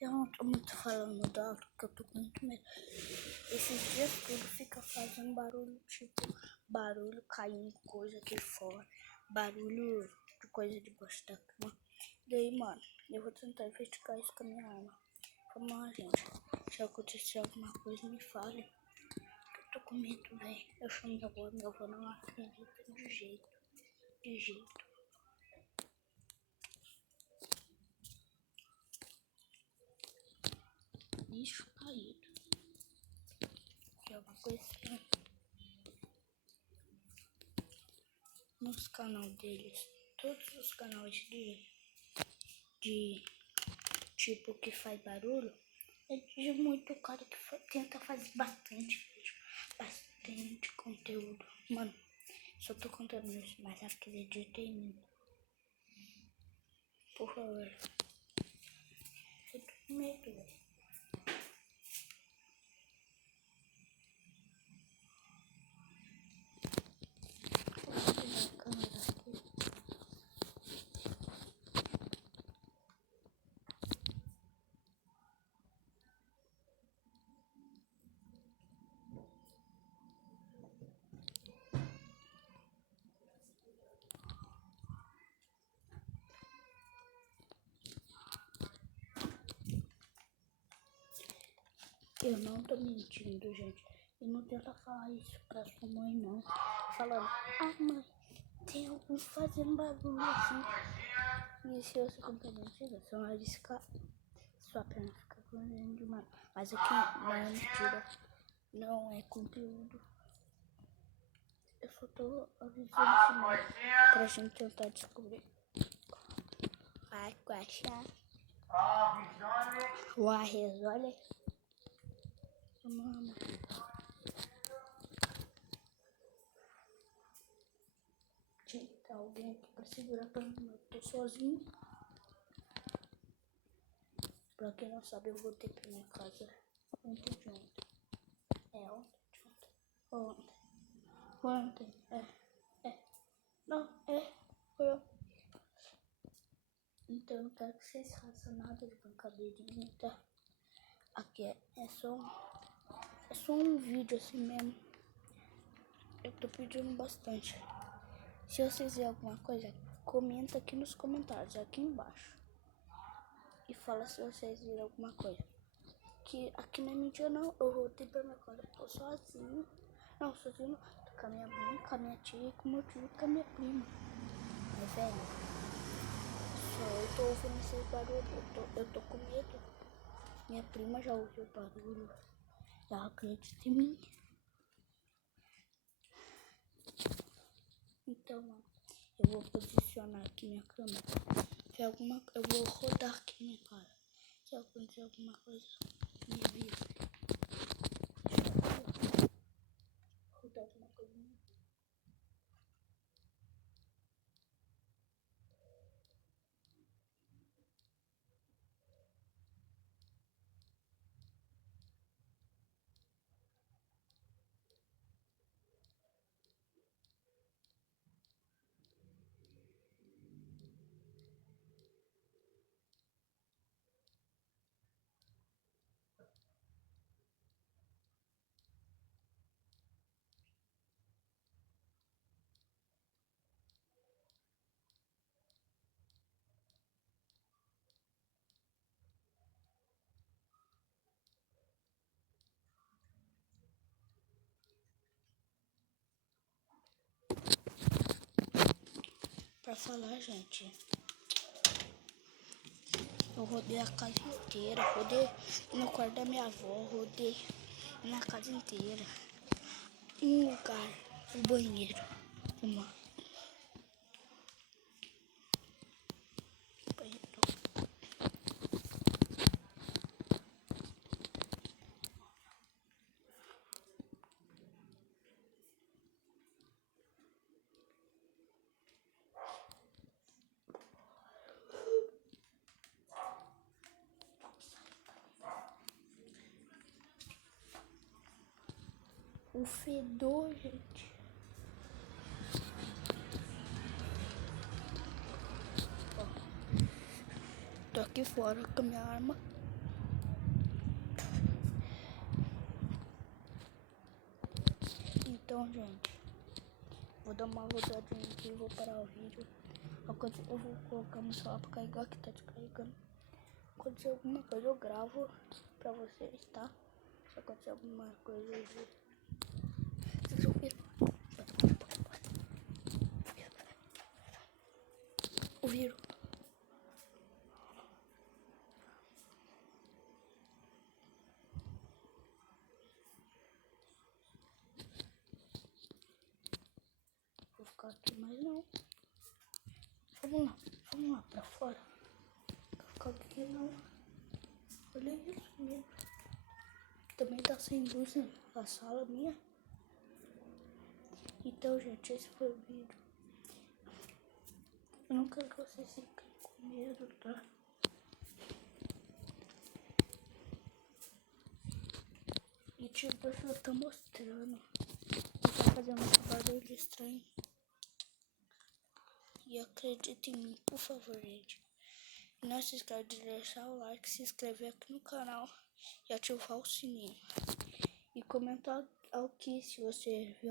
Eu não tô muito falando alto, porque eu tô com muito medo. Esses dias tudo fica fazendo barulho, tipo, barulho caindo coisa aqui fora, barulho de coisa debaixo da cama. Daí, mano, eu vou tentar investigar isso com a minha arma. Vamos lá, gente. Se acontecer alguma coisa, me fale. Eu tô com medo, velho. Eu chamo meu avô não acredita de jeito. Lixo caído. Que é uma coisa assim. Nos canais deles, todos os canais de tipo que faz barulho, é de muito cara que tenta fazer bastante vídeo, bastante conteúdo. Mano, só tô contando isso, mas acredita em mim. Por favor. Eu tô com medo, velho. Eu não tô mentindo, gente. E não tenta falar isso pra sua mãe, não. Falando, mãe, tem algum fazendo barulho assim. E se você comprar mentira, sua nariz fica... Sua perna fica grande demais. Mas aqui não é mentira. Não é conteúdo. Eu só tô avisando pra gente tentar descobrir. Vai, Guaxá. Uai, olha. Mano. Tinha que ter alguém aqui pra segurar pra mim. Eu tô sozinho. Pra quem não sabe, eu voltei pra minha casa ontem de ontem. Ontem. Não, foi ontem. Então eu não quero que vocês façam nada de brincadeirinha, tá? Aqui é só um vídeo assim mesmo. Eu tô pedindo bastante. Se vocês verem alguma coisa, comenta aqui nos comentários, aqui embaixo. E fala se vocês viram alguma coisa. Que aqui não é mentira não, eu voltei pra minha casa, eu tô sozinho. Não, sozinho, tô com a minha mãe, com a minha tia, com o meu tio e com a minha prima. Mas velho, só eu tô ouvindo esses barulhos, eu tô com medo. Minha prima já ouviu barulho, ela acredita em mim. Então, mano, eu vou posicionar aqui minha câmera. Eu vou rodar aqui minha cara. Se acontecer alguma coisa, me avisa. Rodar alguma coisa, me avisa. Pra falar, gente, eu rodei a casa inteira, rodei no quarto da minha avó, rodei na casa inteira. Um lugar, o banheiro, uma banheiro. O fedor, gente. Ó, tô aqui fora com a minha arma. Então, gente, vou dar uma rodadinha aqui e vou parar o vídeo. Eu vou colocar meu celular pra carregar, que tá descarregando. Acontecer alguma coisa eu gravo pra vocês, tá? Se acontecer alguma coisa hoje. Vocês ouviram? Ouviram? Vou ficar aqui, mas não. Vamos lá pra fora. Vou ficar aqui não. Olha isso, mesmo. Também tá sem luz na sala minha. Então, gente, esse foi o vídeo. Eu não quero que vocês fiquem com medo, tá? E tipo, eu tô mostrando. E tá fazendo um barulho estranho. E acredita em mim, por favor, gente. Não se esqueça de deixar o like, se inscrever aqui no canal e ativar o sininho. E comentar aqui se você viu